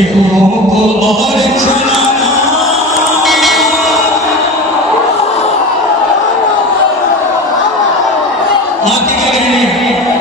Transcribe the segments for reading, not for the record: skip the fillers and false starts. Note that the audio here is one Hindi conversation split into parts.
जलते हुओं को और जलाना, आगे क्या करेंगे?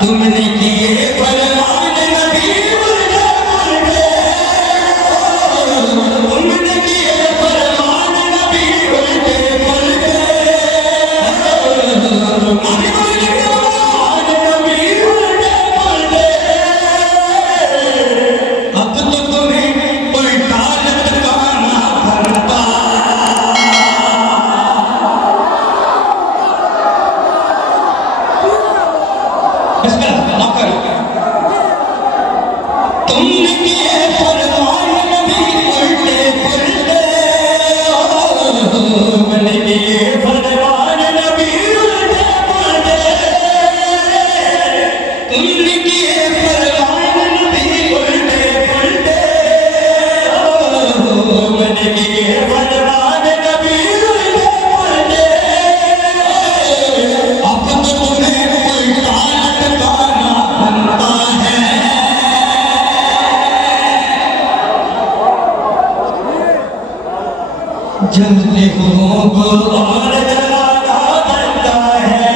तुमने किए फरमान नबी उल्टे उल्टे, तुमने किए फरमान नबी उल्टे उल्टे, नबी उल्टे उल्टे, अब तो तुम्हें उल्टा लटकाना पड़ता। तुमने किए फरमान नबी उल्टे उल्टे, तुमने किए फरमान नबी उल्टे उल्टे, तुमने किए फरमान नबी उल्टे उल्टे, तुमने किए फरमान नबी उल्टे उल्टे, अब तो तुम्हें उल्टा लटकाना बनता है। जलते हुओं को और जलाना बनता है।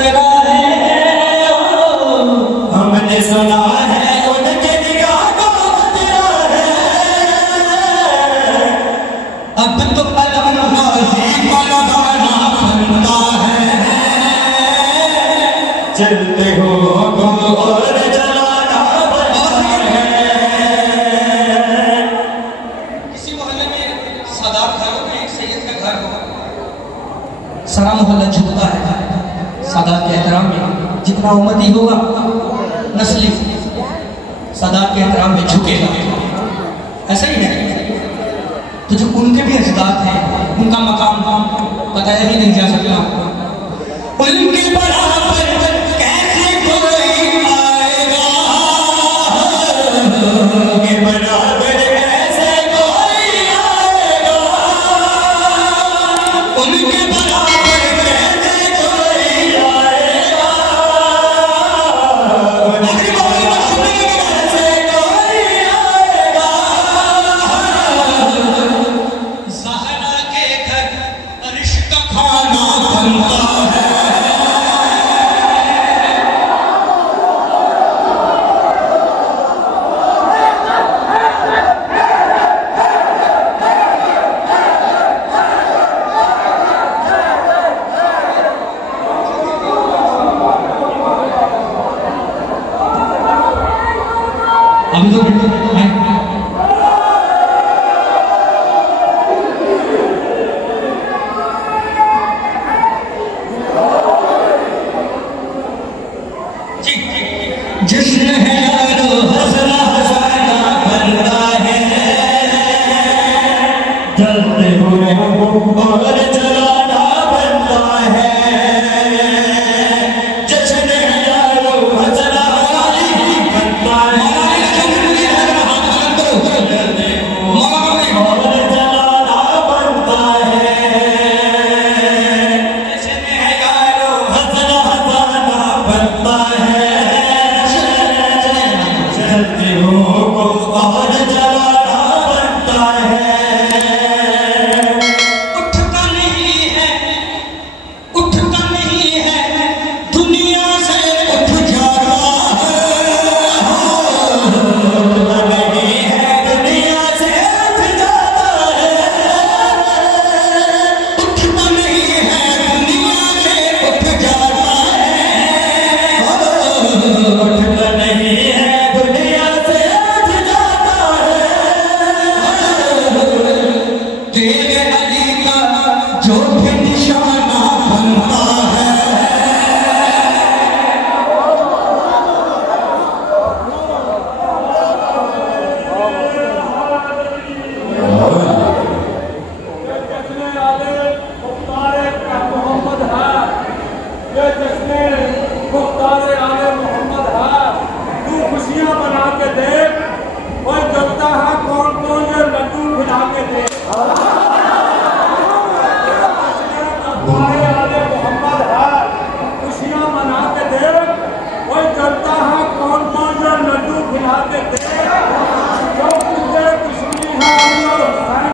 तेरा है हमने सुना है उनके निगाह को तेरा है। अब तो अलम गाजी को लगाना बनता है, चलते हो और जलाना बनता है। किसी मोहल्ले में सादात घर हो, एक सैयद का घर हो, सारा मोहल्ला झुकता है सादात के एहतराम में। जितना उम्मती होगा नस्ली सादात के एहतराम में झुकेगा, ऐसा ही है। तो जो उनके भी अजदाद हैं उनका मकाम बताया भी नहीं जा सकता। उनके बराबर कैसे कोई आएगा, उनके बराबर कैसे कोई आएगा, उनके बराबर कैसे कोई आएगा, उनके बराबर कैसे कोई आएगा। ज़हरा के घर अरिश का खाना बनता है, अभी तो जश्न है यारो हंसना हंसाना बनता है, जलते हुए और जलाना बनता है। जश्न है यारो हंसना बनता है, और जलाना बनता है। जश्न है यारो हंसना हंसाना बनता है, चलते हो और जलाना बनता है। उठता नहीं है दुनिया से उठ जाता है, उठता नहीं है दुनिया से उठ जाता है, उठता नहीं है दुनिया से उठ जाता है, उठता नहीं है दुनिया से उठ जाता है। तेरे अली का जो भी निशाना बनता